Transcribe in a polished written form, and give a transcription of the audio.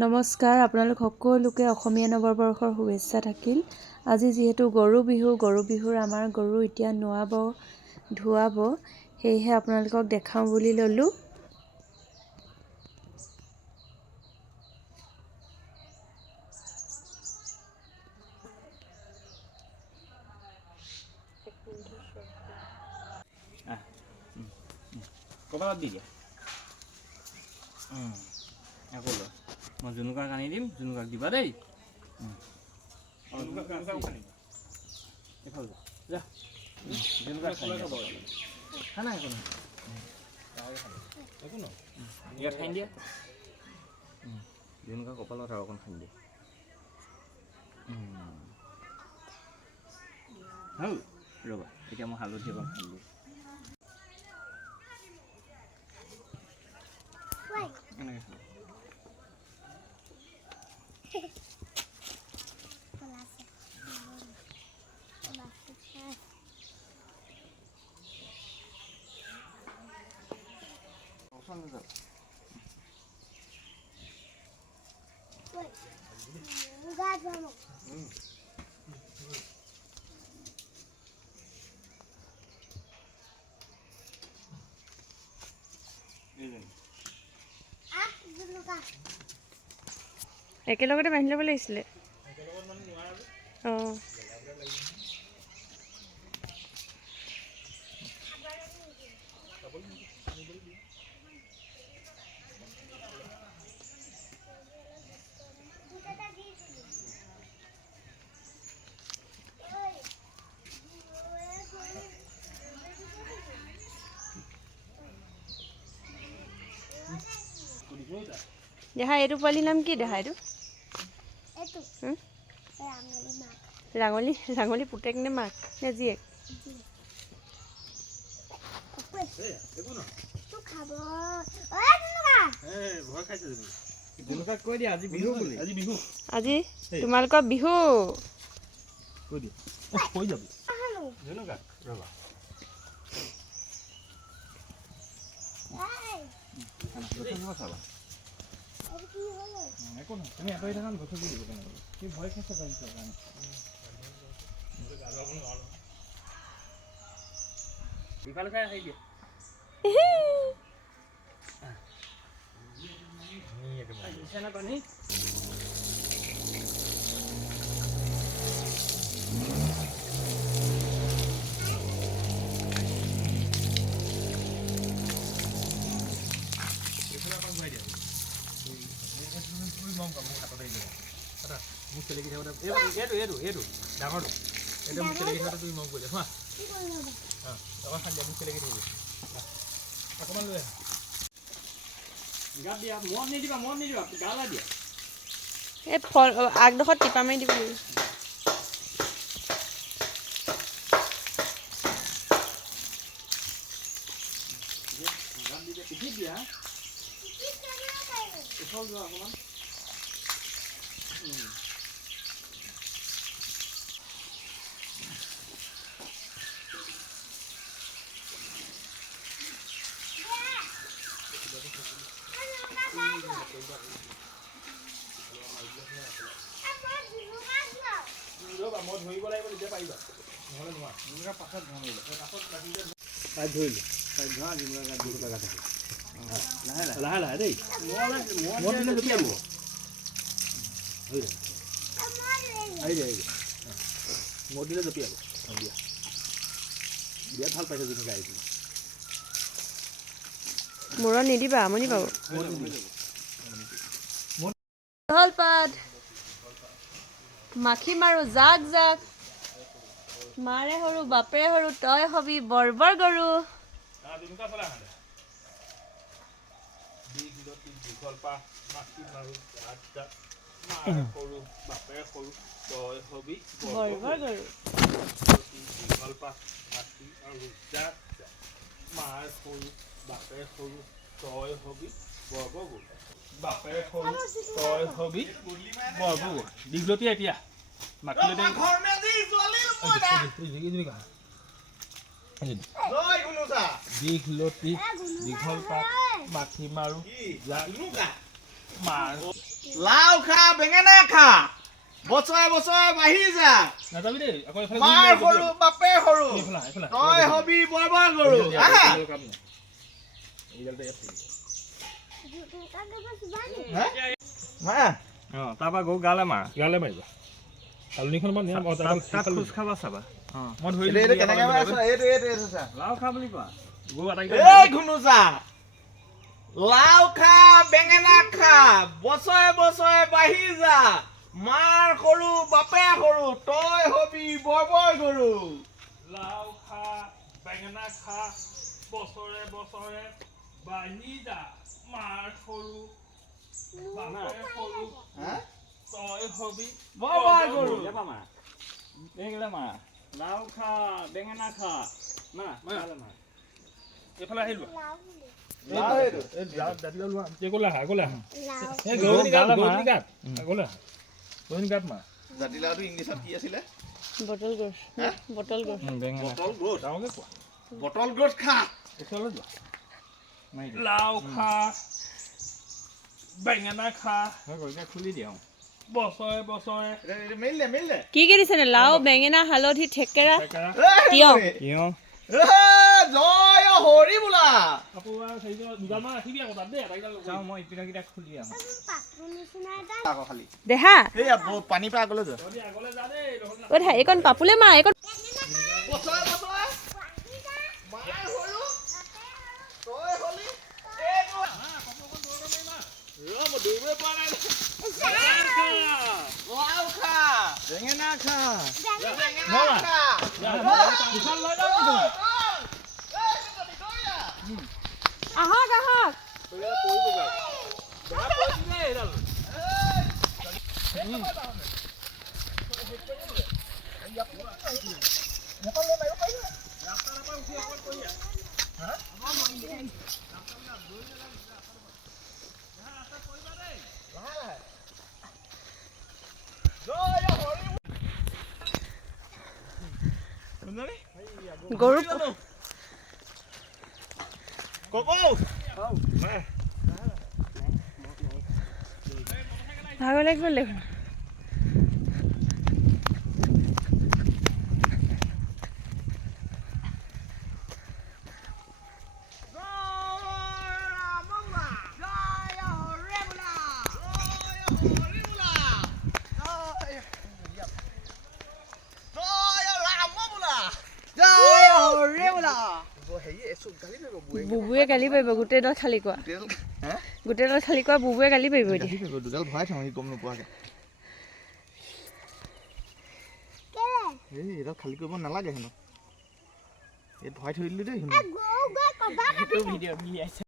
নমস্কাৰ, আপোনালোক সকলোকে অসমীয়া নৱবৰ্ষৰ শুভেচ্ছা থাকিল। আজি যিহেতু গৰু বিহুৰ আমাৰ গৰু এতিয়া নোৱাব ধুৱাব, সেয়েহে আপোনালোকক দেখাওঁ বুলি ল'লোঁ। কপালত দি দিয়া। আকৌ লয় মই জুনুকাক আনি দিম, জুনুকাক দিবা দেই। এইফালে যা, জুনুকাক খানা একো নহয়, একো নহয়, ইয়াত খাই দিয়া। জুনুকা কপালত আৰু অকণ খাই দিয়া। হ'ল, ৰ'বা এতিয়া মই হালধি অকণ খাই দিওঁ। একেলগতে বান্ধি ল'ব লাগিছিলে। অঁ, দেহা এইটো পোৱালিৰ নাম কি? দেহা এইটো ৰাঙলী পুতেক নে মাক নে জীয়েক? আজি তোমালোকৰ বিহু। ইফালে চাই আহি দিয়া। মোক চেলেকি থাকোঁতে এইটো ডাঙৰটো এইটো মোক চেলেকি থাকোঁতে তুমি মগ কৰিলে চোৱা। অকণ খান্দি মোক চেলেকি থাকিব অকণমান লৈ আহা। গাত দিয়া, মদ নিদিবা গালা দিয়া। এই ফল আগডোখৰত টিপা মাৰি দিব লাগিব। গাত দি দিয়া, পিঠিত দিয়া। উঠল যোৱা অকণমান। মই ধৰিব লাগিব, তেতিয়া পাৰিবা, নহ'লে নোৱাৰা। জুনুকা পাছত ধৰিলে পাছত লাগিলে তাইত ধৰিলে তাইত ধৰা জুনুকা গাত জুনুকা গাত থাকে। লাহে লাহে দেই, মই দিলে জপিয়াই দিব। ধৰি আহি দিয়া মই দিলে জপিয়াব। দিয়া বিয়াত ভাল পাইছে জুনুকা আহিছিল। মূৰত নিদিবা, আমনি পাব। হ'ল পাত মাখি মাৰো জাক জাক, মাৰে সৰু বাপেৰে সৰু, তই হবি বৰ্বৰ গৰু। দীঘল পাহ মাখি মাৰো জাক জাক, সৰু বাপেৰে সৰু, তই হবি বৰ্বৰ গৰু। দীঘল পাহ মাখি আৰু জাক জাক, মাৰ সৰু বাপেৰে সৰু, তই হবি বৰ্বৰ গৰু। বাপেৰে সৰু তই হবি বৰ্বৰ গৰু। দীঘলতি এতিয়া মাখিলতি দীঘলতি দীঘল পাত মাখি মাৰো জাক মাৰ লাও খা বেঙেনা খা বছৰে বছৰে বাঢ়ি যা নাযাবি দেই আকৌ এফালে মাৰ সৰু বাপে সৰু এইফালে তই হবি বৰবৰ গৰু আহা মা তাৰপৰা গৰু গালে মাৰিবা কালনিখন খোজ খাবা চাবা মই ধৰি এইটো কেনেকে মাৰিছ এইটো চা লাও খা বুলি কোৱা গৰু এই ঘুনুচা লাও খা বেঙেনা খা বছৰে বছৰে বাঢ়ি যা মাৰ সৰু বাপে সৰু তই হবি বৰবৰ গৰু লাও খা বেঙেনা খা বছৰে বছৰে বাঢ়ি যা মাৰ সৰু বাপে সৰু তই হবি বৰবৰ গৰু লাও খা বেঙেনা খা এইফালে আহিলো জাতিলাওটো ইংলিছত কি আছিলে bottle growth bottle growth bottle growth খা লাও খা বেঙেনা খা খুলি দিওঁ বছৰে বছৰে মিলিলে কি কি দিছেনে লাও বেঙেনা হালধি থেকেৰা তিয়হ তিয়হ জয় হৰি বোলা দুডালমান ৰাখিবি আকৌ তাত দেই যাওঁ মই ইপিনকেইটা খুলি আহোঁ আকৌ খালি দেহা এইয়া পানী পৰা আগলৈ যা আগলৈ যা দেই ঐ দেহা এইকণ পাপুলে মাৰ এইকণ বছৰে বছৰে মাৰ সৰু তই হলি এইটো মই দৌৰিবই পৰা নাই লাও খা বেঙেনা খা বেঙেনা খা আহক আহক গৰু ভাগৰ লাগিব দেখোন বুবুৱে গালি পাৰিব গোটেইডাল খালী কোৱা গোটেইডাল খালী কোৱা বুবুৱে গালি পাৰিব এতিয়া দুডাল ভৰাই থওঁ গম নোপোৱাকে এইডাল খালী কৰিব নালাগে হেনো এই ভৰাই থৈ দিলো দেই